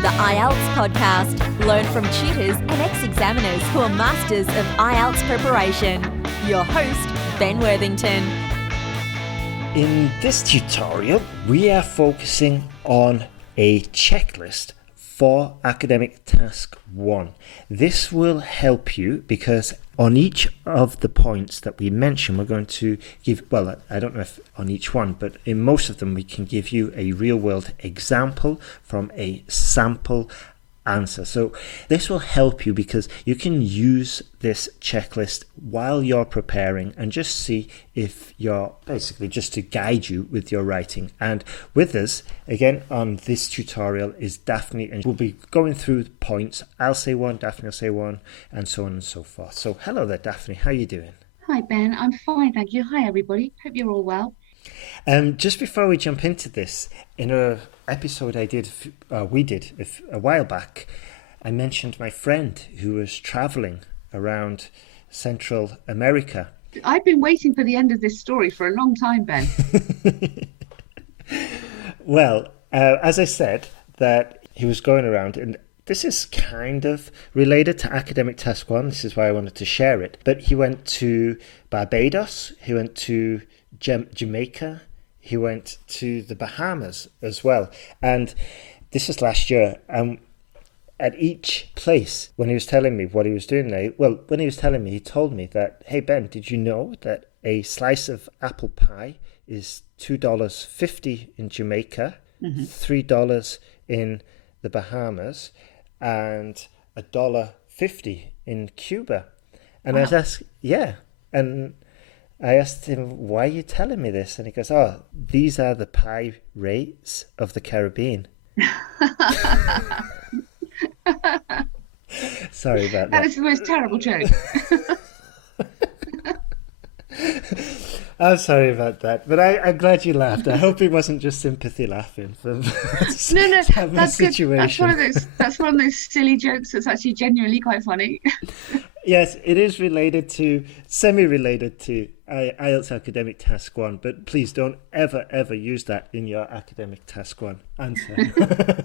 to the IELTS podcast. Learn from tutors and ex-examiners who are masters of IELTS preparation. Your host, Ben Worthington. In this tutorial, we are focusing on a checklist for Academic Task 1. This will help you because on each of the points that we mentioned, we're going to give, well, I don't know if on each one, but in most of them, we can give you a real-world example from a sample answer. So this will help you because you can use this checklist while you're preparing and just see if you're basically just to guide you with your writing. And with us again on this tutorial is Daphne, and we'll be going through the points. I'll say one, Daphne will say one, and so on and so forth. So hello there, Daphne, how are you doing? Hi Ben, I'm fine, thank you. Hi everybody, hope you're all well. Just before we jump into this, in a episode we did a while back, I mentioned my friend who was traveling around Central America. I've been waiting for the end of this story for a long time, Ben. Well, as I said, that he was going around, and this is kind of related to Academic Task 1. This is why I wanted to share it. But he went to Barbados, he went to Jamaica, he went to the Bahamas as well. And this is last year. At each place, when he was telling me what he was doing there, he told me that, hey Ben, did you know that a slice of apple pie is $2.50 in Jamaica, $3 in the Bahamas, and $1.50 in Cuba? And wow. I asked him, why are you telling me this? And he goes, oh, these are the pie rates of the Caribbean. Sorry about that. That is the most terrible joke. I'm sorry about that, but I'm glad you laughed. I hope it wasn't just sympathy laughing from No, that's situation. Good. That's one of those silly jokes that's actually genuinely quite funny. Yes, it is semi-related to IELTS Academic Task 1, but please don't ever use that in your Academic Task 1 answer.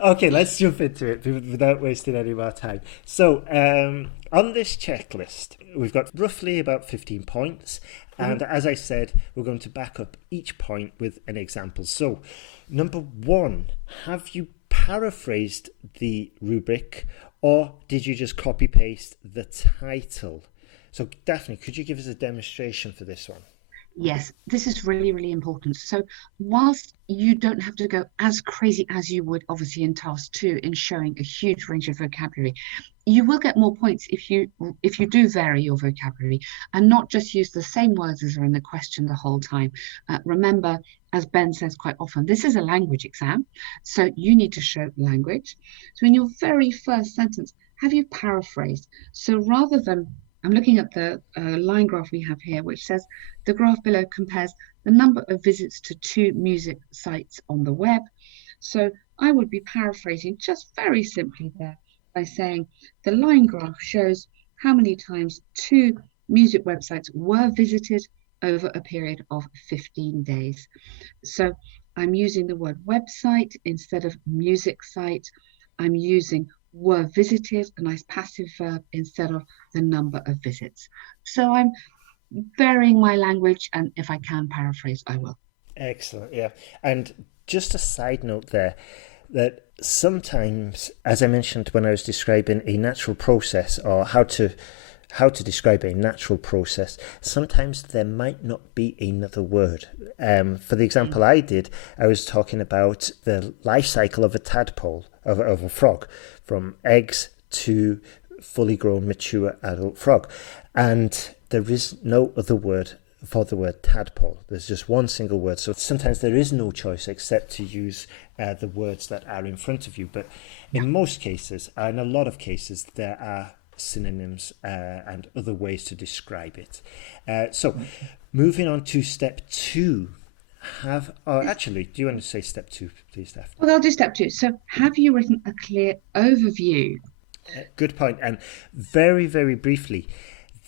Okay, let's jump into it without wasting any more time. So, on this checklist, we've got roughly about 15 points. And as I said, we're going to back up each point with an example. So, number 1, have you paraphrased the rubric or did you just copy-paste the title? So, Daphne, could you give us a demonstration for this one? Yes, this is really, really important. So whilst you don't have to go as crazy as you would obviously in task 2 in showing a huge range of vocabulary, you will get more points if you do vary your vocabulary and not just use the same words as are in the question the whole time. Remember, as Ben says quite often, this is a language exam, so you need to show language. So in your very first sentence, have you paraphrased? So rather than, I'm looking at the line graph we have here, which says the graph below compares the number of visits to 2 music sites on the web. So I would be paraphrasing just very simply there by saying the line graph shows how many times 2 music websites were visited over a period of 15 days. So I'm using the word website instead of music site. I'm using were visited, a nice passive verb, instead of the number of visits. So I'm varying my language, and if I can paraphrase, I will. Excellent, yeah. And just a side note there, that sometimes, as I mentioned when I was describing a natural process or how to describe a natural process, sometimes there might not be another word. For the example I did, I was talking about the life cycle of a tadpole, of a frog, from eggs to fully grown, mature adult frog. And there is no other word for the word tadpole. There's just one single word. So sometimes there is no choice except to use the words that are in front of you. But in most cases, and a lot of cases, there are synonyms and other ways to describe it. So moving on to step 2. Do you want to say step 2, please, Steph? Well, I'll do step 2. So have you written a clear overview? Good point. And very, very briefly,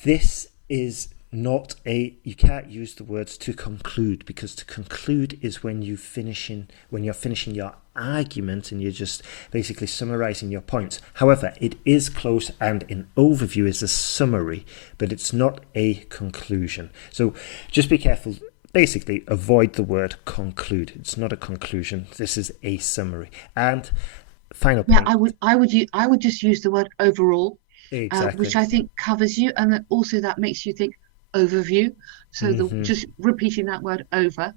this is you can't use the words to conclude, because to conclude is when you're finishing your argument and you're just basically summarizing your points. However, it is close, and an overview is a summary, but it's not a conclusion. So just be careful. Basically, avoid the word conclude. It's not a conclusion. This is a summary. And final point. Yeah, I would just use the word overall, Exactly. which I think covers you, and then also that makes you think overview. So just repeating that word over.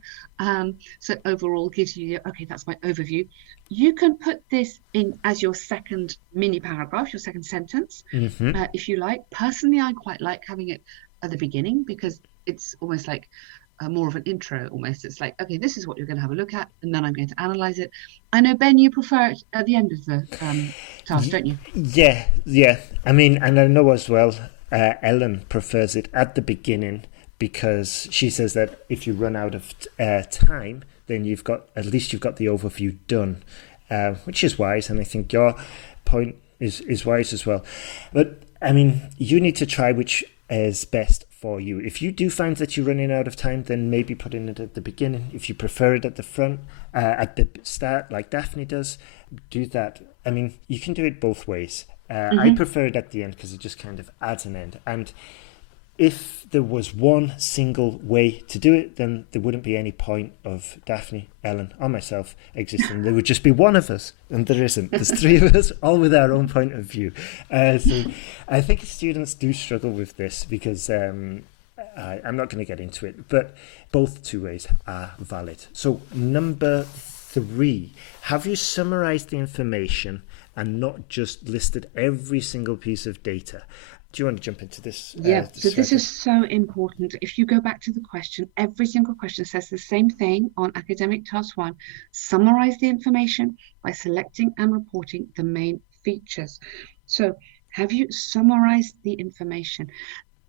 So overall gives you, okay, that's my overview. You can put this in as your second mini paragraph, your second sentence, if you like. Personally, I quite like having it at the beginning, because it's almost like more of an intro almost. It's like, okay, this is what you're going to have a look at, and then I'm going to analyze it. I know, Ben, you prefer it at the end of the task, don't you? Yeah. I mean, and I know as well, Ellen prefers it at the beginning, because she says that if you run out of time, then you've got the overview done, which is wise, and I think your point is wise as well. But I mean, you need to try which is best for you. If you do find that you're running out of time, then maybe put in it at the beginning. If you prefer it at the front, at the start, like Daphne does, do that. I mean, you can do it both ways. I prefer it at the end, because it just kind of adds an end. And if there was one single way to do it, then there wouldn't be any point of Daphne, Ellen, or myself existing. There would just be one of us, and there isn't. There's three of us, all with our own point of view. So I think students do struggle with this, because I'm not going to get into it, but both two ways are valid. So number 3, have you summarized the information and not just listed every single piece of data? Do you want to jump into this? Yeah, so this is so important. If you go back to the question, every single question says the same thing on academic task 1. Summarize the information by selecting and reporting the main features. So have you summarized the information?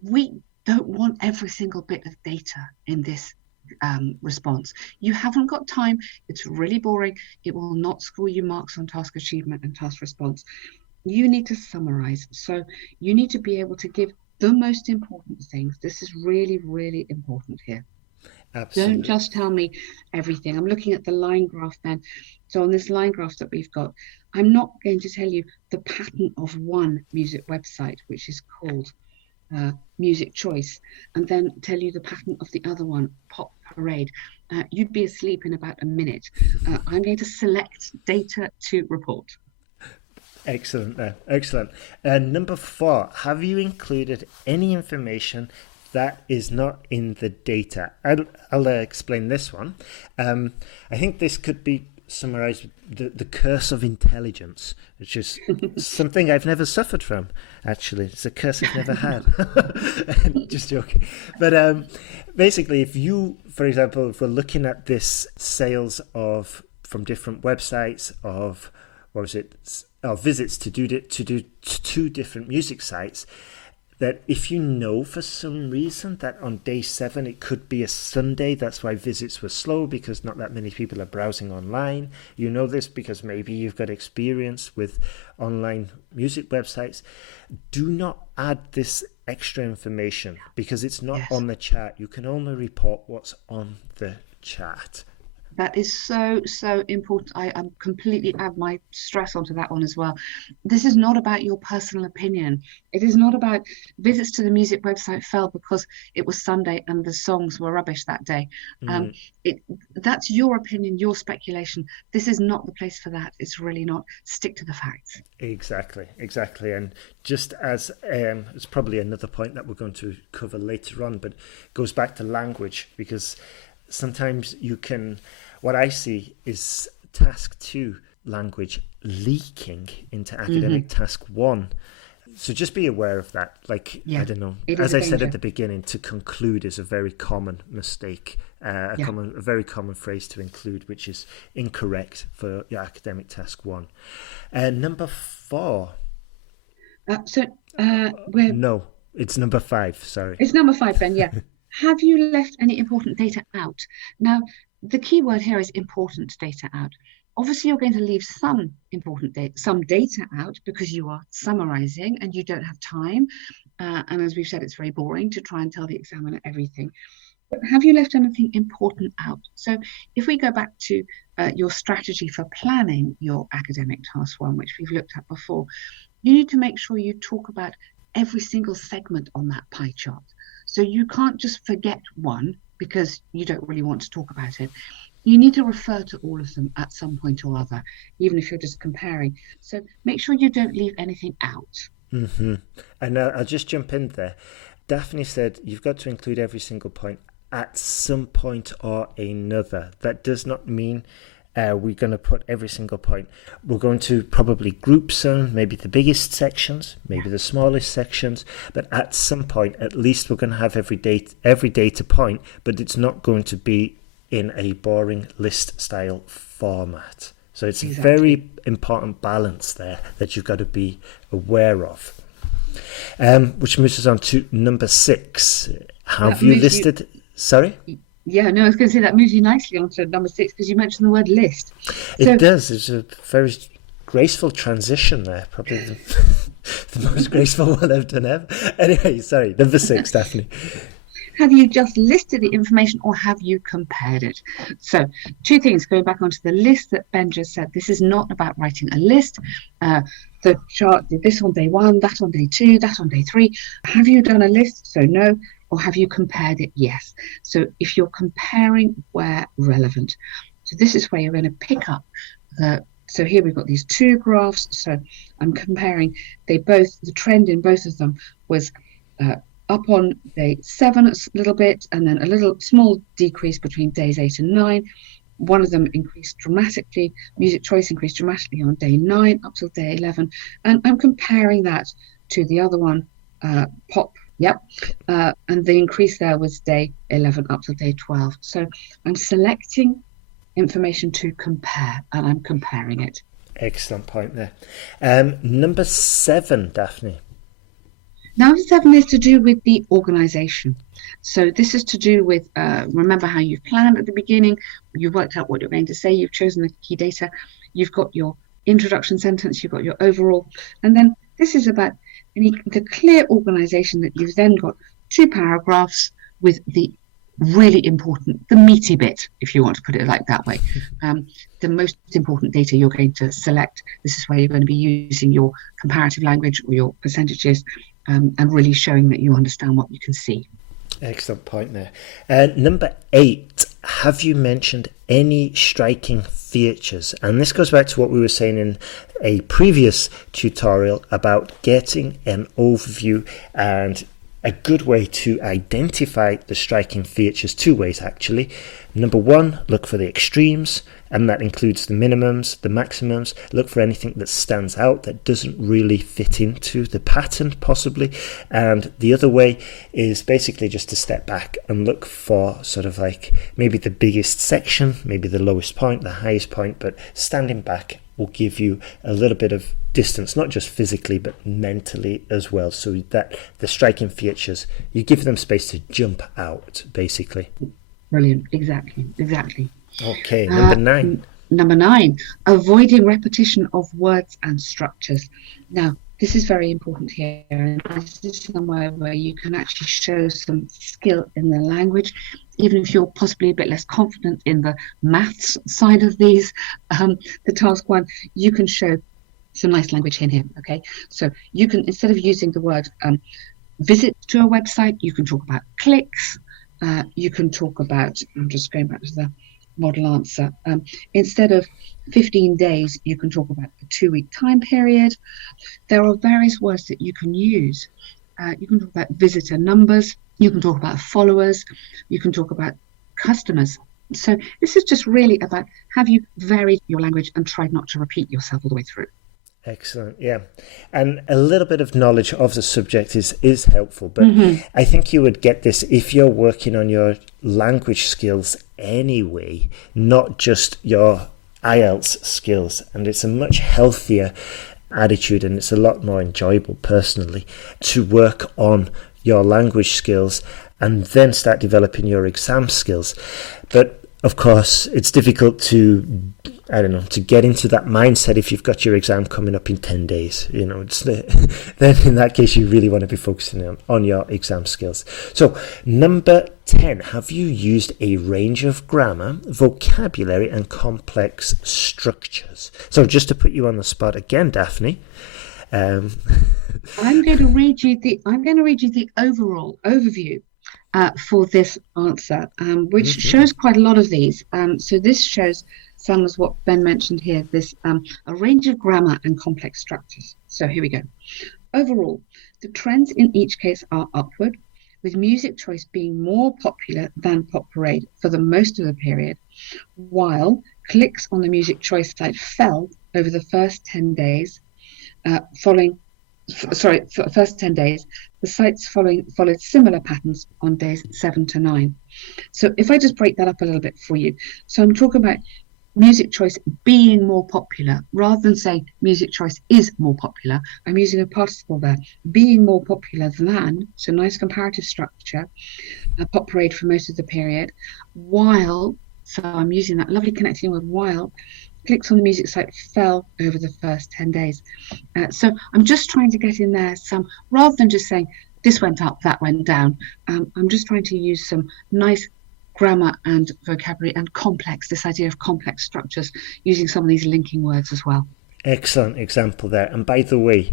We don't want every single bit of data in this response. You haven't got time. It's really boring. It will not score you marks on task achievement and task response. You need to summarize. So you need to be able to give the most important things. This is really, really important here. Absolutely. Don't just tell me everything. I'm looking at the line graph then. So on this line graph that we've got, I'm not going to tell you the pattern of one music website, which is called Music Choice, and then tell you the pattern of the other one, Pop Parade. You'd be asleep in about a minute. I'm going to select data to report. Excellent. Excellent. Number 4, have you included any information that is not in the data? I'll explain this one. I think this could be summarized with the curse of intelligence, which is something I've never suffered from, actually. It's a curse I've never had. Just joking. But basically, if you, for example, if we're looking at this sales from different websites of, visits to do 2 different music sites, that if you know for some reason that on day 7 it could be a Sunday, that's why visits were slow, because not that many people are browsing online. You know this because maybe you've got experience with online music websites. Do not add this extra information, because it's not on the chart. You can only report what's on the chart. That is so, so important. I completely add my stress onto that one as well. This is not about your personal opinion. It is not about visits to the music website fell because it was Sunday and the songs were rubbish that day. That's your opinion, your speculation. This is not the place for that. It's really not. Stick to the facts. Exactly. And just as it's probably another point that we're going to cover later on, but it goes back to language, because sometimes what I see is task 2 language leaking into academic task 1. So just be aware of that. I don't know. As I said at the beginning, to conclude is a very common mistake, a very common phrase to include, which is incorrect for your academic task 1. Number 4. No, it's number 5. Sorry. It's number 5, Ben. Yeah. Have you left any important data out? Now, the key word here is important data out. Obviously, you're going to leave some important data, some data out, because you are summarizing and you don't have time. And as we've said, it's very boring to try and tell the examiner everything. But have you left anything important out? So if we go back to your strategy for planning your academic task one, which we've looked at before, you need to make sure you talk about every single segment on that pie chart. So you can't just forget one because you don't really want to talk about it. You need to refer to all of them at some point or other, even if you're just comparing. So make sure you don't leave anything out. Mm-hmm. And I'll just jump in there. Daphne said you've got to include every single point at some point or another. That does not mean we're going to put every single point. We're going to probably group some, maybe the biggest sections, maybe the smallest sections, but at some point, at least we're going to have every data point, but it's not going to be in a boring list style format. So it's a very important balance there that you've got to be aware of. Which moves us on to number 6. Have you listed... Sorry? Yeah, no, I was going to say that moves you nicely onto number 6 because you mentioned the word list. It does. It's a very graceful transition there. Probably the most graceful one I've done ever. Anyway, sorry, number 6, Daphne. Have you just listed the information or have you compared it? So 2 things, going back onto the list that Ben just said. This is not about writing a list. The chart did this on day 1, that on day 2, that on day 3. Have you done a list? So no. Or have you compared it? Yes. So if you're comparing where relevant. So this is where you're going to pick up so here we've got these 2 graphs. So I'm comparing, the trend in both of them was up on day 7 a little bit, and then a little small decrease between days 8 and 9. One of them increased dramatically, music choice increased dramatically on day 9 up till day 11. And I'm comparing that to the other one, pop. Yep. And the increase there was day 11 up to day 12. So I'm selecting information to compare, and I'm comparing it. Excellent point there. Number 7, Daphne. Number 7 is to do with the organisation. So this is to do with, remember how you've planned at the beginning, you've worked out what you're going to say, you've chosen the key data, you've got your introduction sentence, you've got your overall, and then this is about the clear organisation that you've then got 2 paragraphs with the really important, the meaty bit, if you want to put it like that way. The most important data you're going to select. This is where you're going to be using your comparative language or your percentages and really showing that you understand what you can see. Excellent point there. Number 8, have you mentioned any striking features? And this goes back to what we were saying in a previous tutorial about getting an overview, and a good way to identify the striking features, 2 ways actually. Number 1, look for the extremes, and that includes the minimums, the maximums. Look for anything that stands out that doesn't really fit into the pattern possibly. And the other way is basically just to step back and look for sort of like maybe the biggest section, maybe the lowest point, the highest point, but standing back will give you a little bit of distance, not just physically but mentally as well, so that the striking features, you give them space to jump out basically. Brilliant. Exactly. Okay, number 9. Number 9, avoiding repetition of words and structures. Now, this is very important here, and this is somewhere where you can actually show some skill in the language, even if you're possibly a bit less confident in the maths side of these. The task 1, you can show some nice language in here, okay? So you can, instead of using the word visit to a website, you can talk about clicks, you can talk about, I'm just going back to the model answer. Instead of 15 days, you can talk about a 2-week time period. There are various words that you can use. You can talk about visitor numbers, you can talk about followers, you can talk about customers. So this is just really about, have you varied your language and tried not to repeat yourself all the way through? Excellent, yeah. And a little bit of knowledge of the subject is helpful, but I think you would get this if you're working on your language skills anyway, not just your IELTS skills. And it's a much healthier attitude, and it's a lot more enjoyable personally to work on your language skills and then start developing your exam skills. But of course, it's difficult to I don't know, to get into that mindset if you've got your exam coming up in 10 days. You know, then in that case, you really want to be focusing on your exam skills. So, number 10, have you used a range of grammar, vocabulary, and complex structures? So, just to put you on the spot again, Daphne. I'm going to read you the overall overview for this answer, which shows quite a lot of these. So this shows some as what Ben mentioned here, this a range of grammar and complex structures. So here we go. Overall, the trends in each case are upward, with music choice being more popular than Pop Parade for the most of the period, while clicks on the music choice site fell over the first 10 days, first 10 days, the sites followed similar patterns on days 7 to 9. So if I just break that up a little bit for you. So I'm talking about music choice being more popular, rather than saying music choice is more popular. I'm using a participle there, being more popular than, so nice comparative structure, Pop Parade for most of the period, while, so I'm using that lovely connecting word while, clicks on the music site fell over the first 10 days. So I'm just trying to get in there some, rather than just saying this went up, that went down, I'm just trying to use some nice grammar and vocabulary and this idea of complex structures, using some of these linking words as well. Excellent example there. And by the way,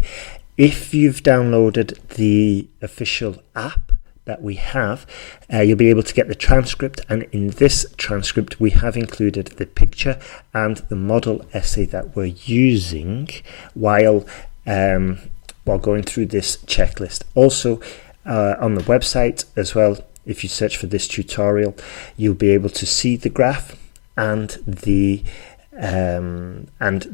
if you've downloaded the official app that we have, you'll be able to get the transcript, and in this transcript we have included the picture and the model essay that we're using while going through this checklist. Also on the website as well, if you search for this tutorial, you'll be able to see the graph and the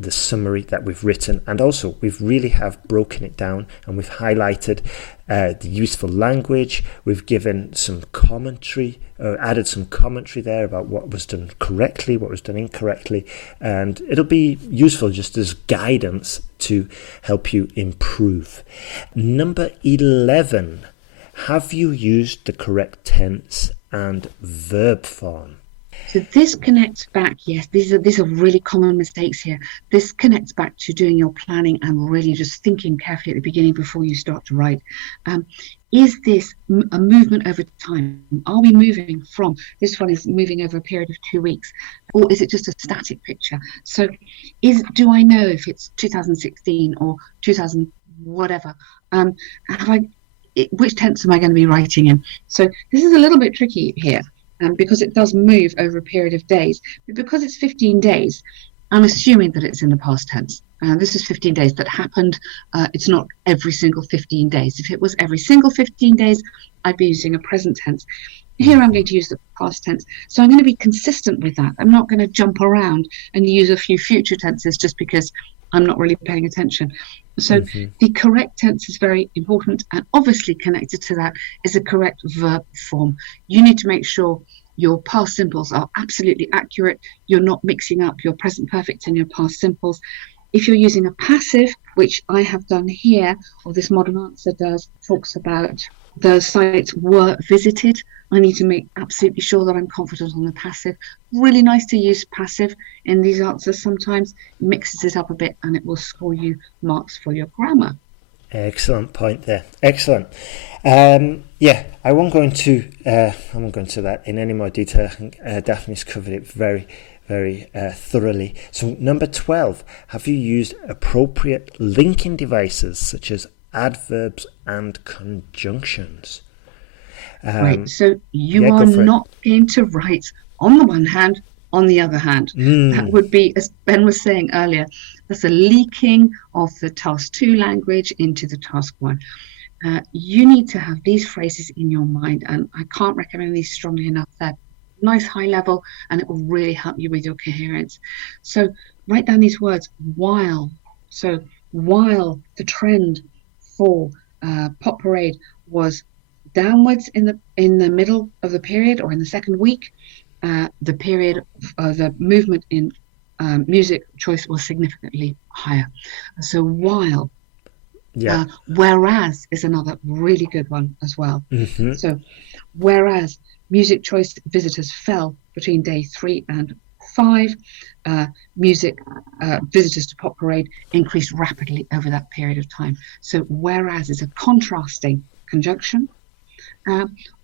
summary that we've written, and also we've really have broken it down and we've highlighted the useful language. We've given some commentary, added some commentary there about what was done correctly, what was done incorrectly, and it'll be useful just as guidance to help you improve. Number 11, have you used the correct tense and verb form? So this connects back, yes, these are really common mistakes here. This connects back to doing your planning and really just thinking carefully at the beginning before you start to write. Is this a movement over time? Are we moving from, this one is moving over a period of 2 weeks, or is it just a static picture? So do I know if it's 2016 or 2000 whatever? Which tense am I going to be writing in? So this is a little bit tricky here. Because it does move over a period of days. But because it's 15 days, I'm assuming that it's in the past tense. This is 15 days that happened. It's not every single 15 days. If it was every single 15 days, I'd be using a present tense. Here I'm going to use the past tense. So I'm going to be consistent with that. I'm not going to jump around and use a few future tenses just because I'm not really paying attention. So the correct tense is very important, and obviously connected to that is a correct verb form. You need to make sure your past simples are absolutely accurate. You're not mixing up your present perfect and your past simples. If you're using a passive, which I have done here, or this modern answer talks about the sites were visited, I need to make absolutely sure that I'm confident on the passive. Really nice to use passive in these answers sometimes. It mixes it up a bit and it will score you marks for your grammar. Excellent point there. Excellent. I won't go into that in any more detail. I think Daphne's covered it very, very thoroughly. So number 12, have you used appropriate linking devices such as adverbs and conjunctions? Right, so you are not going to write on the one hand, on the other hand. That would be, as Ben was saying earlier, that's a leaking of the task 2 language into the task 1. You need to have these phrases in your mind, and I can't recommend these strongly enough. They're nice high level and it will really help you with your coherence. So write down these words while. So while the trend for Pop Parade was downwards in the middle of the period or in the second week, the period of the movement in music choice was significantly higher. So while, whereas is another really good one as well. So whereas music choice visitors fell between day 3 and 5. Music visitors to Pop Parade increased rapidly over that period of time. So whereas is a contrasting conjunction.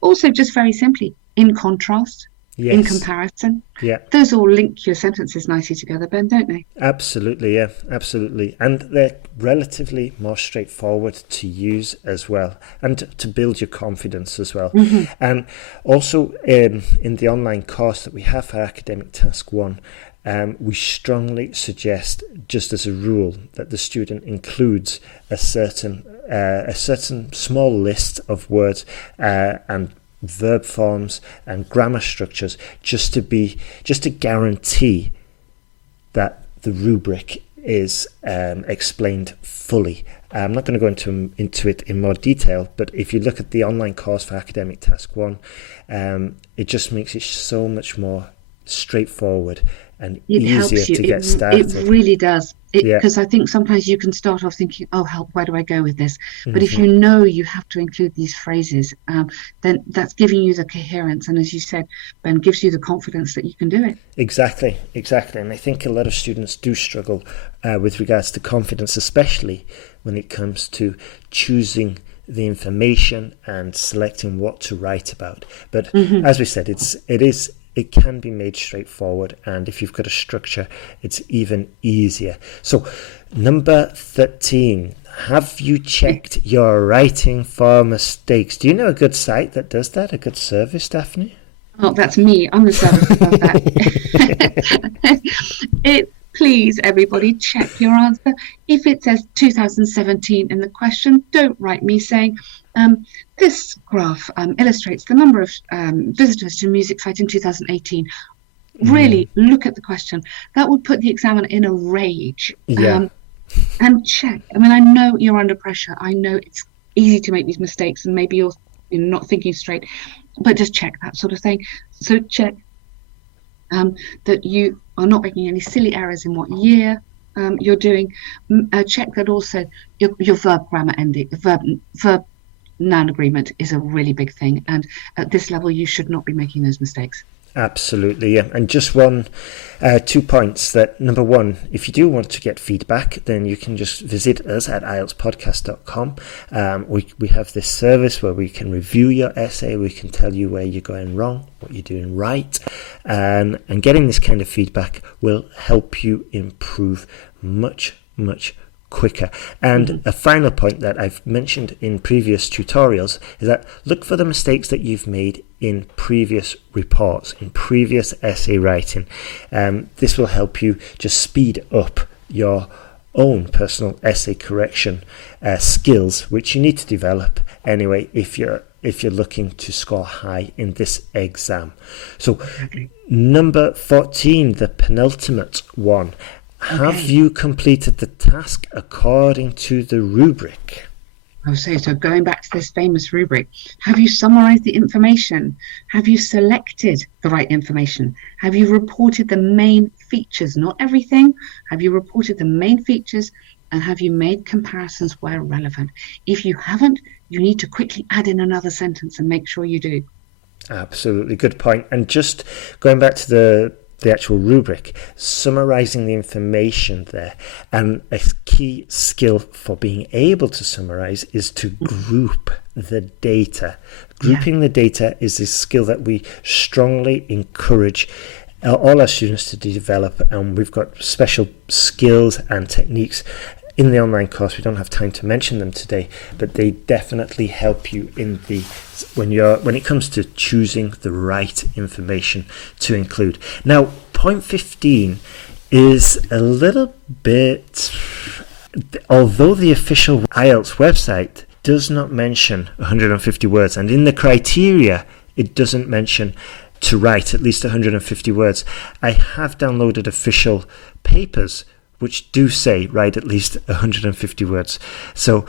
Also, just very simply, in contrast, Yes. in comparison. Yeah. Those all link your sentences nicely together, Ben, don't they? Absolutely, yeah, absolutely. And they're relatively more straightforward to use as well, and to build your confidence as well. And also in the online course that we have for Academic Task 1, we strongly suggest, just as a rule, that the student includes a certain small list of words and verb forms and grammar structures, just to guarantee that the rubric is explained fully. I'm not going to go into it in more detail, but if you look at the online course for Academic Task 1, it just makes it so much more straightforward and easier to get started. It really does. Yeah. Because I think sometimes you can start off thinking, oh, help, where do I go with this? But if you know you have to include these phrases, then that's giving you the coherence. And as you said, Ben, gives you the confidence that you can do it. Exactly. And I think a lot of students do struggle with regards to confidence, especially when it comes to choosing the information and selecting what to write about. But as we said, it can be made straightforward, and if you've got a structure, it's even easier. So, number 13, have you checked your writing for mistakes? Do you know a good site that does that, a good service, Daphne? Oh, that's me. I'm the service above that. Please, everybody, check your answer. If it says 2017 in the question, don't write me saying, this graph illustrates the number of visitors to Music Site in 2018. Really look at the question. That would put the examiner in a rage. Yeah. And check. I mean, I know you're under pressure. I know it's easy to make these mistakes, and maybe you're not thinking straight, but just check that sort of thing. So check that you are not making any silly errors in what year you're doing. Check that also your verb grammar ending, verb noun agreement is a really big thing, and at this level you should not be making those mistakes. Absolutely, yeah. And just 2 points. That number 1, if you do want to get feedback, then you can just visit us at ieltspodcast.com. We have this service where we can review your essay, we can tell you where you're going wrong, what you're doing right, and getting this kind of feedback will help you improve much quicker. And a final point that I've mentioned in previous tutorials is that look for the mistakes that you've made in previous reports, in previous essay writing. This will help you just speed up your own personal essay correction skills, which you need to develop anyway if you're looking to score high in this exam. So number 14, the penultimate one. Have you completed the task according to the rubric? So going back to this famous rubric, have you summarized the information? Have you selected the right information? Have you reported the main features, not everything? Have you reported the main features, and have you made comparisons where relevant? If you haven't, you need to quickly add in another sentence and make sure you do. Absolutely, good point. And just going back to the actual rubric, summarizing the information there, and a key skill for being able to summarize is to group the data. Grouping the data is a skill that we strongly encourage all our students to develop, and we've got special skills and techniques in the online course. We don't have time to mention them today, but they definitely help you in when it comes to choosing the right information to include. Now, point 15 is a little bit, although the official IELTS website does not mention 150 words, and in the criteria it doesn't mention to write at least 150 words, I have downloaded official papers which do say write at least 150 words. So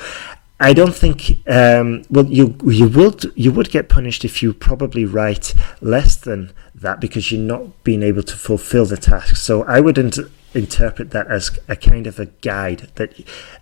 I don't think, you would get punished if you probably write less than that because you're not being able to fulfill the task. So I would interpret that as a kind of a guide that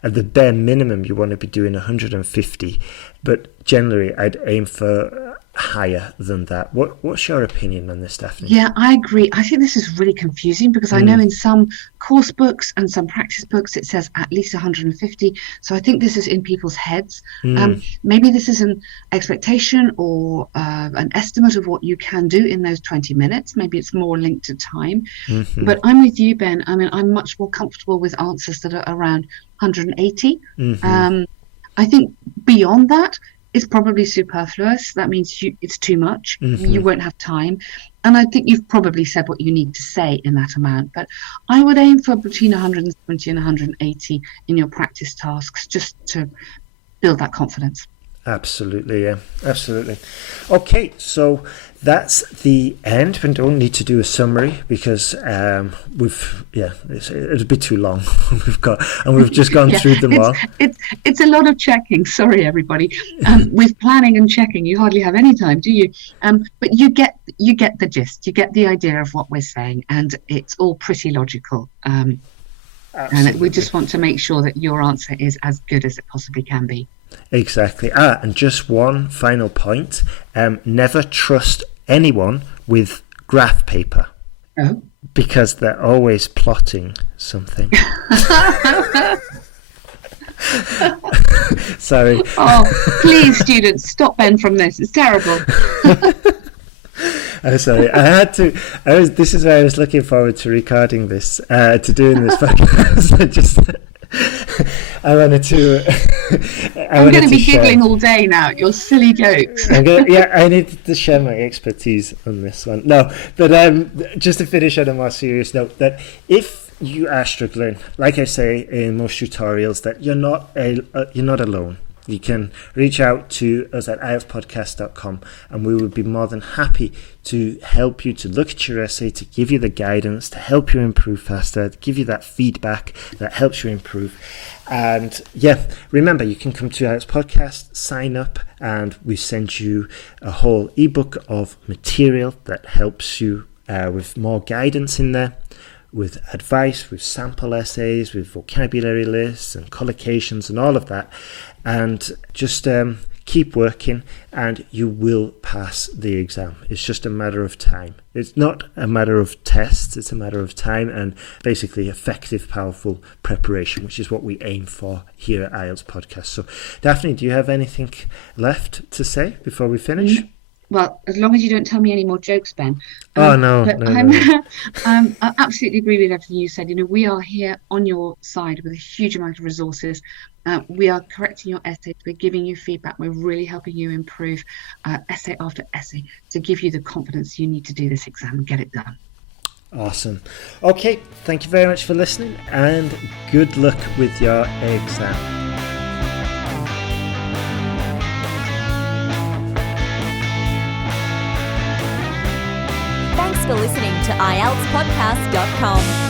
at the bare minimum you want to be doing 150, but generally I'd aim for higher than that. What's your opinion on this, Daphne? Yeah, I agree. I think this is really confusing because I know in some course books and some practice books it says at least 150. So I think this is in people's heads. Maybe this is an expectation or an estimate of what you can do in those 20 minutes. Maybe it's more linked to time. But I'm with you, Ben. I mean, I'm much more comfortable with answers that are around 180. I think beyond that, it's probably superfluous. That means it's too much. You won't have time. And I think you've probably said what you need to say in that amount. But I would aim for between 170 and 180 in your practice tasks, just to build that confidence. Absolutely, yeah, absolutely. Okay, so that's the end. We don't need to do a summary because it'd be too long. We've just gone through them all. It's a lot of checking. Sorry, everybody. With planning and checking, you hardly have any time, do you? But you get the gist. You get the idea of what we're saying, and it's all pretty logical. And we just want to make sure that your answer is as good as it possibly can be. Exactly. And just one final point. Never trust anyone with graph paper. Oh. Because they're always plotting something. Sorry. Oh, please, students, stop Ben from this. It's terrible. I'm sorry. This is why I was looking forward to recording this, to doing this podcast. I'm going to be giggling all day now at your silly jokes. I need to share my expertise on this one. No, but just to finish on a more serious note, that if you are struggling, like I say in most tutorials, that you're not alone. You can reach out to us at ieltspodcast.com and we would be more than happy to help you to look at your essay, to give you the guidance, to help you improve faster, to give you that feedback that helps you improve. And remember, you can come to IELTS Podcast, sign up, and we send you a whole ebook of material that helps you with more guidance in there, with advice, with sample essays, with vocabulary lists and collocations and all of that. And just keep working and you will pass the exam. It's just a matter of time. It's not a matter of tests, it's a matter of time and basically effective, powerful preparation, which is what we aim for here at IELTS Podcast. So, Daphne, do you have anything left to say before we finish? Well, as long as you don't tell me any more jokes, Ben. No. I absolutely agree with everything you said. We are here on your side with a huge amount of resources. We are correcting your essays. We're giving you feedback. We're really helping you improve essay after essay to give you the confidence you need to do this exam and get it done. Awesome. Okay, thank you very much for listening and good luck with your exam. Thanks for listening to IELTSpodcast.com.